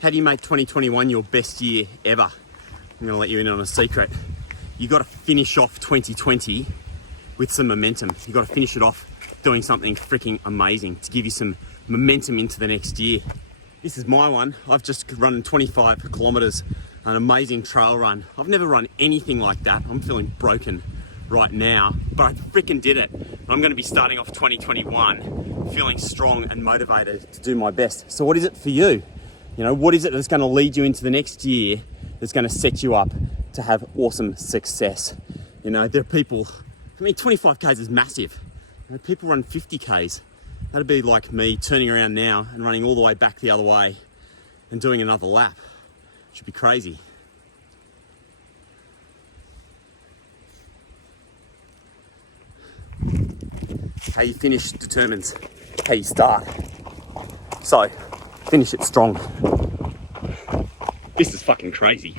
How do you make 2021 your best year ever? I'm gonna let you in on a secret. You gotta finish off 2020 with some momentum. You gotta finish it off doing something freaking amazing to give you some momentum into the next year. This is my one. I've just run 25 kilometers, an amazing trail run. I've never run anything like that. I'm feeling broken right now, but I freaking did it. I'm gonna be starting off 2021 feeling strong and motivated to do my best. So what is it for you? You know, what is it that's gonna lead you into the next year that's gonna set you up to have awesome success? You know, there are people, 25Ks is massive. You know, people run 50Ks. That'd be like me turning around now and running all the way back the other way and doing another lap. It should be crazy. How you finish determines how you start. So, finish it strong. This is fucking crazy.